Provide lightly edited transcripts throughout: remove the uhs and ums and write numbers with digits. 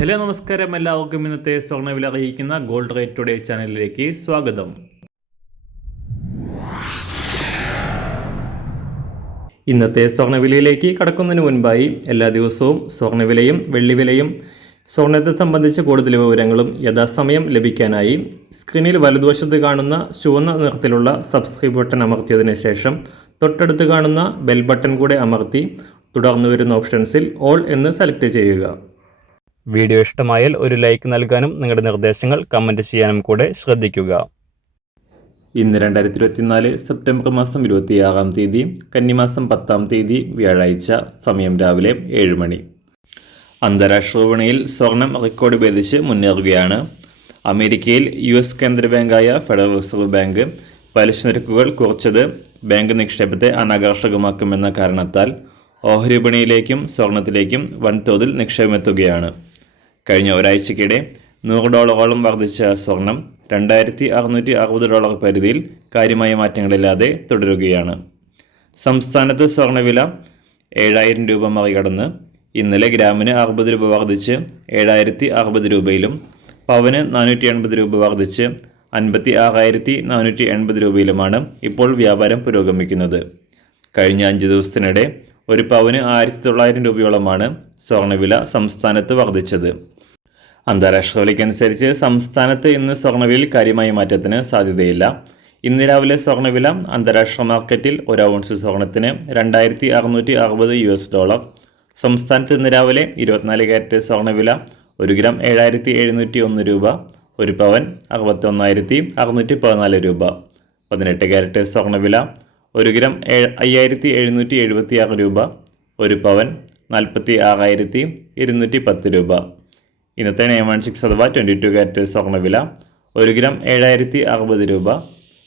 Hello നമസ്കാരം, എല്ലാവർക്കും ഇന്നത്തെ സ്വർണ്ണവില അറിയിക്കുന്ന ഗോൾഡ് റേറ്റ് ടുഡേ ചാനലിലേക്ക് സ്വാഗതം. ഇന്നത്തെ സ്വർണ്ണവിലയിലേക്ക് കടക്കുന്നതിന് മുൻപായി എല്ലാ ദിവസവും സ്വർണ്ണവിലയും വെള്ളിവിലയും സ്വർണ്ണത്തെ സംബന്ധിച്ച് കൂടുതൽ വിവരങ്ങളും യഥാസമയം ലഭിക്കാനായി സ്ക്രീനിൽ വലതുവശത്ത് കാണുന്ന ചുവന്ന നിറത്തിലുള്ള സബ്സ്ക്രൈബ് ബട്ടൺ അമർത്തിയതിനു ശേഷം തൊട്ടടുത്ത് കാണുന്ന ബെൽ ബട്ടൺ കൂടെ അമർത്തി തുടർന്ന് വരുന്ന ഓപ്ഷൻസിൽ ഓൾ എന്ന് സെലക്ട് ചെയ്യുക. വീഡിയോ ഇഷ്ടമായാൽ ഒരു ലൈക്ക് നൽകാനും നിങ്ങളുടെ നിർദ്ദേശങ്ങൾ കമൻറ്റ് ചെയ്യാനും കൂടെ ശ്രദ്ധിക്കുക. ഇന്ന് 2024 സെപ്റ്റംബർ മാസം 26-ാം തീയതി, കന്നിമാസം 10-ാം തീയതി വ്യാഴാഴ്ച. സമയം രാവിലെ 7 മണി. അന്താരാഷ്ട്ര വിപണിയിൽ സ്വർണം റെക്കോർഡ് ഭേദിച്ച് മുന്നേറുകയാണ്. അമേരിക്കയിൽ US കേന്ദ്ര ബാങ്കായ ഫെഡറൽ റിസർവ് ബാങ്ക് പലിശ നിരക്കുകൾ കുറച്ചത് ബാങ്ക് നിക്ഷേപത്തെ അനാകർഷകമാക്കുമെന്ന കാരണത്താൽ ഓഹരി വിപണിയിലേക്കും സ്വർണത്തിലേക്കും വൻതോതിൽ നിക്ഷേപമെത്തുകയാണ്. കഴിഞ്ഞ ഒരാഴ്ചയ്ക്കിടെ $100 വർദ്ധിച്ച സ്വർണം $2,660 പരിധിയിൽ കാര്യമായ മാറ്റങ്ങളില്ലാതെ തുടരുകയാണ്. സംസ്ഥാനത്ത് സ്വർണ്ണവില 7,000 രൂപ മറികടന്ന് ഇന്നലെ ഗ്രാമിന് 60 രൂപ വർദ്ധിച്ച് 7,060 രൂപയിലും പവന് 480 രൂപ വർദ്ധിച്ച് 56,480 രൂപയിലുമാണ് ഇപ്പോൾ വ്യാപാരം പുരോഗമിക്കുന്നത്. കഴിഞ്ഞ 5 ദിവസത്തിനിടെ ഒരു പവന് 1,900 രൂപയോളമാണ് സ്വർണ്ണവില സംസ്ഥാനത്ത് വർദ്ധിച്ചത്. അന്താരാഷ്ട്ര വിലയ്ക്കനുസരിച്ച് സംസ്ഥാനത്ത് ഇന്ന് സ്വർണ്ണവിലയിൽ കാര്യമായ മാറ്റത്തിന് സാധ്യതയില്ല. ഇന്ന് രാവിലെ സ്വർണ്ണവില അന്താരാഷ്ട്ര മാർക്കറ്റിൽ ഒരു ഔൺസ് സ്വർണത്തിന് $2,660. സംസ്ഥാനത്ത് ഇന്ന് രാവിലെ 24 കാരറ്റ് സ്വർണ്ണവില 1 ഗ്രാം 7,701 രൂപ, ഒരു പവൻ 61,614 രൂപ. 18 കാരറ്റ് സ്വർണ്ണവില 1 ഗ്രാം 5,776 രൂപ, ഒരു പവൻ 46,210 രൂപ. ഇന്നത്തെ 916 അഥവാ 22 കാരറ്റ് സ്വർണ്ണവില 1 ഗ്രാം 7,060 രൂപ,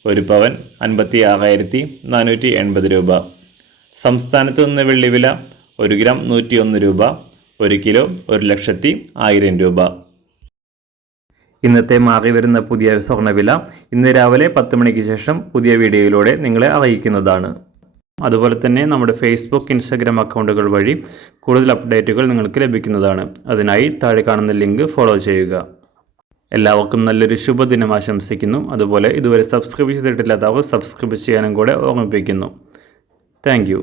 ഒരു പവൻ 56,480 രൂപ. സംസ്ഥാനത്ത് നിന്ന് വെള്ളിവില 1 ഗ്രാം 101 രൂപ, 1 കിലോ 1,10,000 രൂപ. ഇന്നത്തെ മാറി വരുന്ന പുതിയ സ്വർണ്ണവില ഇന്ന് രാവിലെ 10 മണിക്ക് ശേഷം പുതിയ വീഡിയോയിലൂടെ നിങ്ങളെ അറിയിക്കുന്നതാണ്. അതുപോലെ തന്നെ നമ്മുടെ ഫേസ്ബുക്ക്, ഇൻസ്റ്റാഗ്രാം അക്കൗണ്ടുകൾ വഴി കൂടുതൽ അപ്ഡേറ്റുകൾ നിങ്ങൾക്ക് ലഭിക്കുന്നതാണ്. അതിനായി താഴെ കാണുന്ന ലിങ്ക് ഫോളോ ചെയ്യുക. എല്ലാവർക്കും നല്ലൊരു ശുഭദിനം ആശംസിക്കുന്നു. അതുപോലെ ഇതുവരെ സബ്സ്ക്രൈബ് ചെയ്തിട്ടില്ലാത്തവർ സബ്സ്ക്രൈബ് ചെയ്യാനും കൂടെ ഓർമ്മിപ്പിക്കുന്നു. താങ്ക്